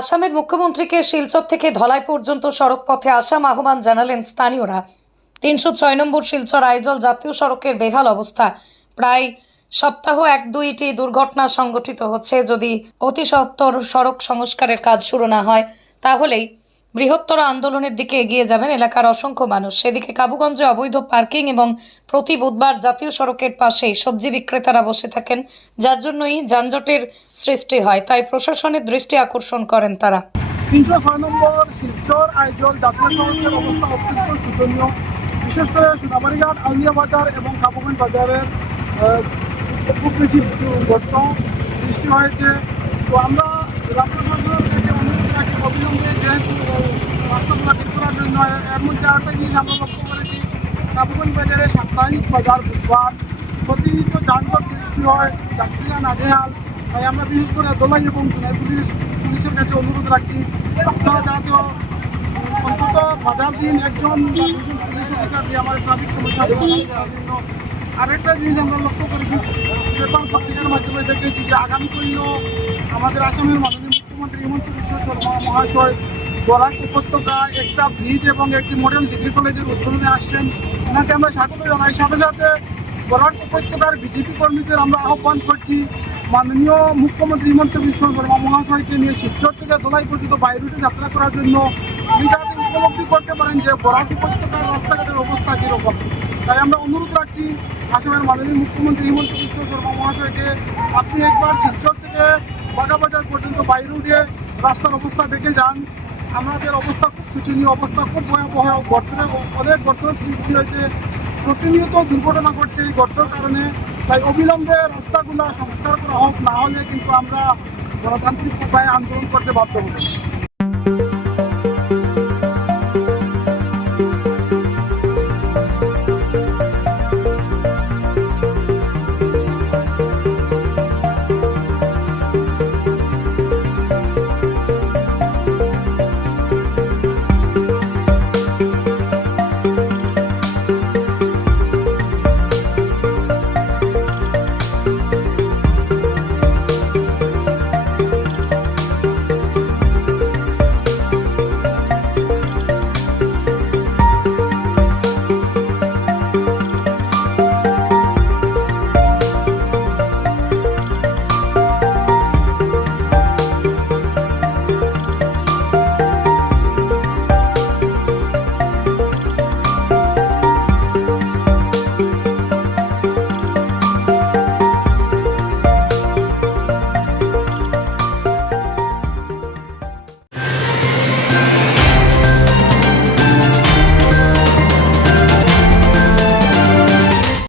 আসামের মুখ্যমন্ত্রীকে শিলচর থেকে ধলাই পর্যন্ত সড়ক পথে আসাম আহ্বান জানালেন স্থানীয়রা। তিনশো ছয় নম্বর শিলচর আইজল জাতীয় সড়কের বেহাল অবস্থা। প্রায় সপ্তাহ এক দুইটি দুর্ঘটনা সংঘটিত হচ্ছে। যদি অতি সত্বর সড়ক সংস্কারের কাজ শুরু না হয়, তাহলেই বৃহত্তর আন্দোলনের দিকে এগিয়ে যাবেন এলাকার অসংখ্য মানুষ। সেদিকে কাবুগঞ্জে অবৈধ পার্কিং এবং প্রতি বুধবার জাতীয় সড়কের পাশেই সবজি বিক্রেতারা বসে থাকেন, যার জন্যই যানজটের সৃষ্টি হয়। তাই প্রশাসনের দৃষ্টি আকর্ষণ করেন তারা। তিনশো ছয় নম্বর শিলচর আইজল জাতীয় সড়কের অবস্থা অত্যন্ত শোচনীয়। বিশেষ করে সোনাবাড়িঘাট, আউলিয়া বাজার এবং কাবুগঞ্জ বাজারের খুব বেশি গর্ত সৃষ্টি হয়েছে। তো আমরা জেলা প্রশাসনের কাছে অনুরোধ রাখি অবিলম্বে যেহেতু করার এর মধ্যে আরেকটা জিনিস আমরা লক্ষ্য করেছি কাবুগঞ্জ বাজারে সাপ্তাহিক বাজার বুধবার। প্রতিনিয়ত যানজট সৃষ্টি হয়, যাত্রীরা নাজেহাল। তাই আমরা বিশেষ করে দোলাই এবং সোনাই পুলিশ পুলিশের কাছে অনুরোধ রাখি, আপনারা যাতে অন্তত বাজার দিন একজন পুলিশ অফিসার দিয়ে আমাদের ট্রাফিক সমস্যা আরেকটা জিনিস আমরা লক্ষ্য করেছি পেপার পত্রিকার মাধ্যমে দেখেছি যে আগামী আমাদের আসামের মাননীয় মুখ্যমন্ত্রী হিমন্ত বিশ্ব শর্মা মহাশয় বরাক উপত্যকা একটা ব্রিজ এবং একটি মডেল ডিগ্রি কলেজের উদ্বোধনে আসছেন। ওনাকে আমরা স্বাগত জানাই। সাথে সাথে বরাক উপত্যকার বিজেপি কর্মীদের আমরা আহ্বান করছি। মাননীয় মুখ্যমন্ত্রী হিমন্ত বিশ্ব শর্মা মহাশয়কে নিয়ে শিবচর থেকে দোলাই পর্যন্ত বাইরুটে যাত্রা করার জন্য যাতে উপলব্ধি করতে পারেন যে বরাক উপত্যকার রাস্তাঘাটের অবস্থা কীরকম। তাই আমরা অনুরোধ রাখছি আসামের মাননীয় মুখ্যমন্ত্রী হিমন্ত বিশ্ব শর্মা মহাশয়কে, আপনি একবার শিবচর থেকে বাগাবাজার পর্যন্ত বাইরুটে রাস্তার অবস্থা দেখে যান। আমাদের অবস্থা খুব শোচনীয় অবস্থা, খুব ভয়াবহ গর্তের, অনেক গর্তের সৃষ্টি হয়েছে। প্রতিনিয়ত দুর্ঘটনা ঘটছে এই গর্তের কারণে। তাই অবিলম্বে রাস্তাগুলো সংস্কার করা হোক, না হলে কিন্তু আমরা গণতান্ত্রিক উপায়ে আন্দোলন করতে বাধ্য হব।